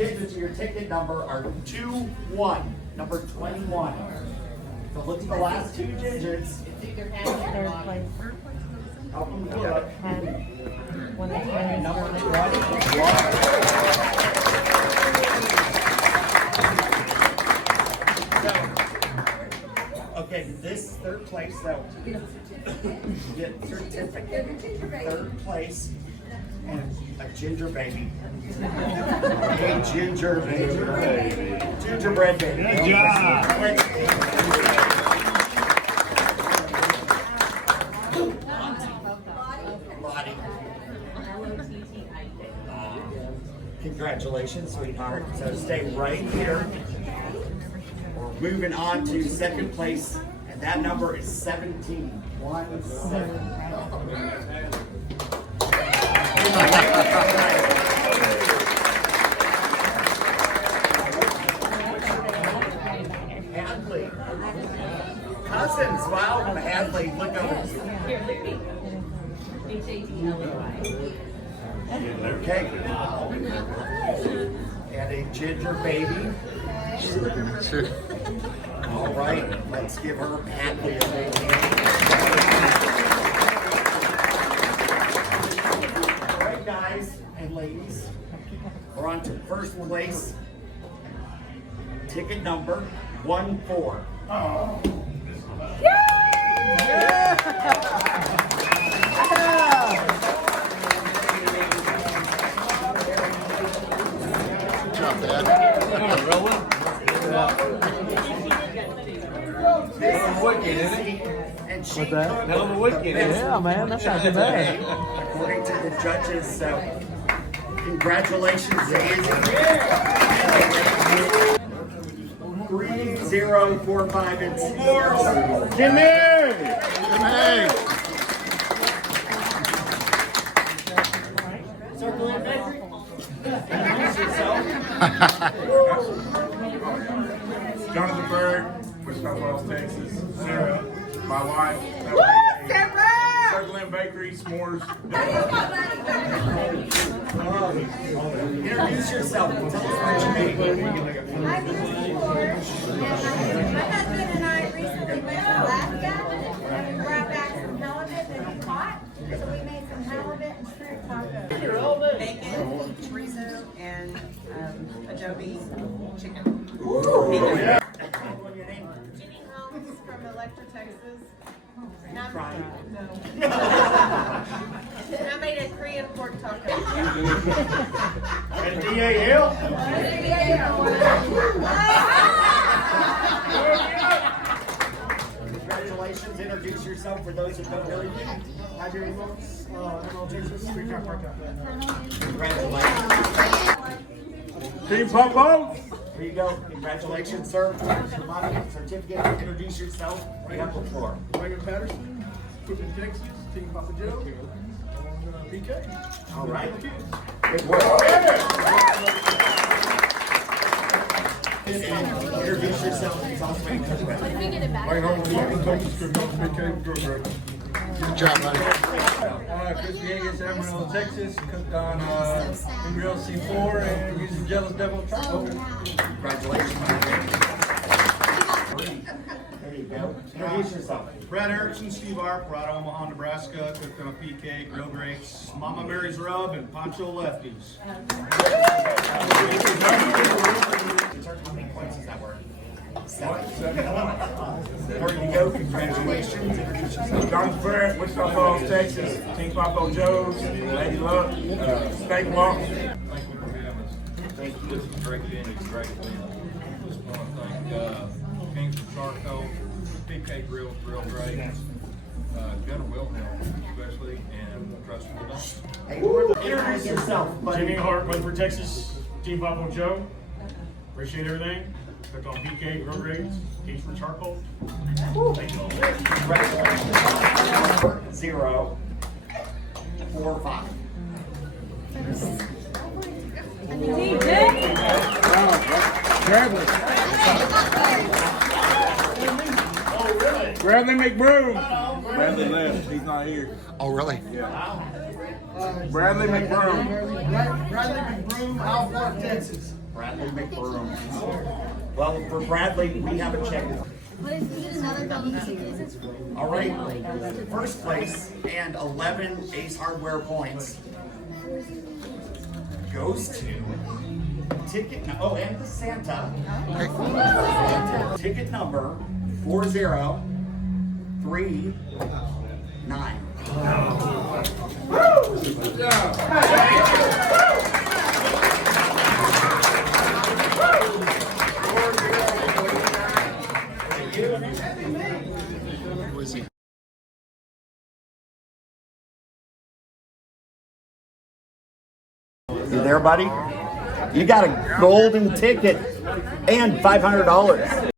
digits of your ticket number are 21, number 21. So look at the last two digits. Third place. Help them pull up. One of the Number 21. Okay, this third place, so get certificate, third place, and a ginger baby. A ginger baby. Gingerbread baby. Good job. Lottie. Congratulations, sweetheart. So stay right here. We're moving on to second place, and that number is 17. 17. Hadley. Cousins, wow, Hadley, look over here. Okay. And a ginger baby. All right, let's give her Hadley a little hand. All right, guys and ladies, we're on to first place. Ticket number 14. Oh. Yeah! Good job, Dad. Rolling. And she What's that? cooked Hell of a weekend, the best Yeah, man, that's not too bad. according to the judges. So, congratulations to Angie. 3045 and scores. Jimmy! Hey! Circle in bakery. Introduce yourself. Jonathan Bird, Wichita Falls, Texas. Sarah, my wife. Circle in Bakery, s'mores. Introduce yourself. Tell us what you make. I'm my husband and I recently went to Alaska and we brought back some halibut that he caught. So we made some halibut and shrimp tacos. Bacon, chorizo, and adobe chicken. Jenny Holmes from Electra, Texas. And I made a Korean pork taco. And DAL? Congratulations. Introduce yourself for those who don't know you. Hi, Jerry folks. Texas, Street Car Park Out. Congratulations. Team Popo? Here you go. Congratulations, sir. Here's your money, certificate. Introduce yourself. You have the floor. Raymond Patterson, Cookoff, Texas, Team Papa Joe, and PK. All right. Good work. Introduce yourself. He's also a coach. Right home, Texas, Cookoff, PK, go great. Good job, buddy. Chris Villegas, Amarillo, Texas. Cooked on Grill C4 and using Jealous Devil charcoal. Congratulations. There you go. Introduce yourself. Brad Erickson, Steve Arp, right Omaha, Nebraska. Cooked on PK, Grill Grapes, Mama Mary's Rub, and Poncho Lefties. How many points is that worth? 7. There you go. Congratulations. Introduce yourself. Jonathan Bird, Wichita Falls, Texas, Team Papa Joe's, Lady Luck, Steak Walk. Thank you for having us. Thank you. This is a great venue, great event. Just want to thank Kings for Charcoal, PK Grills, Grill Great, Gunnar Wilhelm especially, and Trusted Adult. Introduce yourself, buddy. Jimmy Hart, Weatherford, Texas. Team Popo Joe. Appreciate everything. Cooked on PK, Grill Grapes, Kings for Charcoal. Thank you all. Congratulations. 0, 4, 5. Bradley McBroom. Bradley left, he's not here. Oh, really? Bradley McBroom. Bradley McBroom, Alford, Texas. Bradley McBroom. Well, for Bradley, we have a check. All right, first place and 11 Ace Hardware points goes to ticket, oh, and the Santa. Ticket number 4039. Good job. Who is he? You there, buddy? You got a golden ticket and $500.